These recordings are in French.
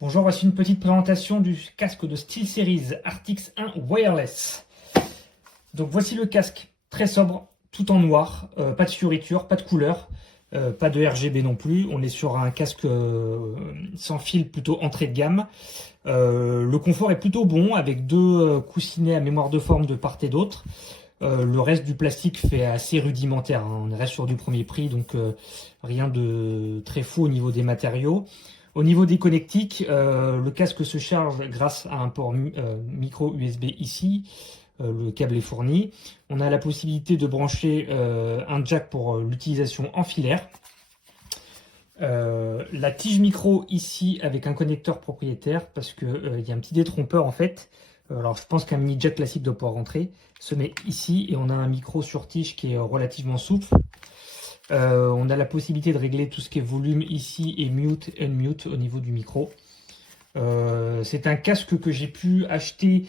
Bonjour, voici une petite présentation du casque de SteelSeries Arctis 1 Wireless. Donc voici le casque, très sobre, tout en noir, pas de fioriture, pas de couleur, pas de RGB non plus. On est sur un casque sans fil, plutôt entrée de gamme. Le confort est plutôt bon, avec deux coussinets à mémoire de forme de part et d'autre. Le reste du plastique fait assez rudimentaire, hein. On reste sur du premier prix, donc rien de très fou au niveau des matériaux. Au niveau des connectiques, le casque se charge grâce à un port micro USB ici. Le câble est fourni. On a la possibilité de brancher un jack pour l'utilisation en filaire. La tige micro ici avec un connecteur propriétaire parce que y a un petit détrompeur en fait. Alors je pense qu'un mini jack classique doit pouvoir rentrer. Se met ici et on a un micro sur tige qui est relativement souple. On a la possibilité de régler tout ce qui est volume ici et mute, unmute au niveau du micro. C'est un casque que j'ai pu acheter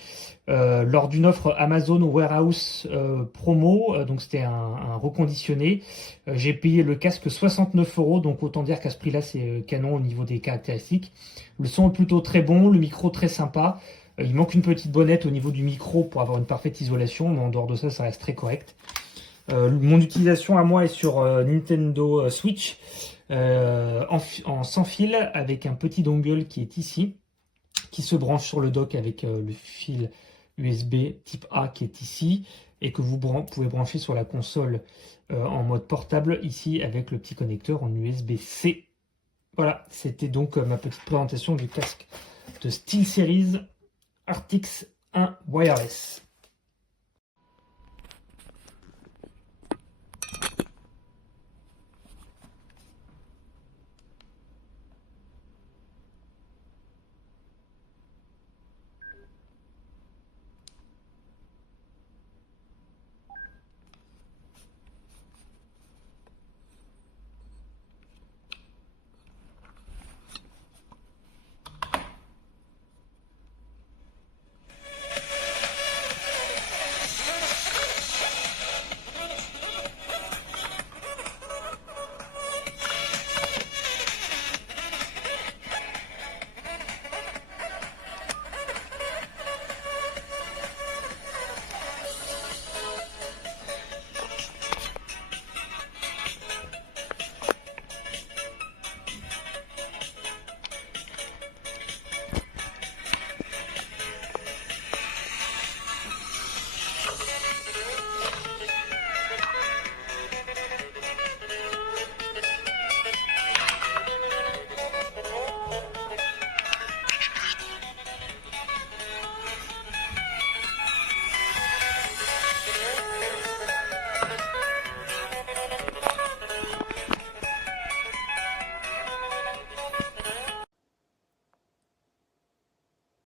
lors d'une offre Amazon Warehouse promo, donc c'était un reconditionné. J'ai payé le casque 69 €, donc autant dire qu'à ce prix-là c'est canon au niveau des caractéristiques. Le son est plutôt très bon, le micro très sympa. Il manque une petite bonnette au niveau du micro pour avoir une parfaite isolation, mais en dehors de ça, ça reste très correct. Mon utilisation à moi est sur Nintendo Switch en sans fil avec un petit dongle qui est ici, qui se branche sur le dock avec le fil USB type A qui est ici et que vous pouvez brancher sur la console en mode portable ici avec le petit connecteur en USB-C. Voilà, c'était donc ma petite présentation du casque de SteelSeries Arctis 1 Wireless.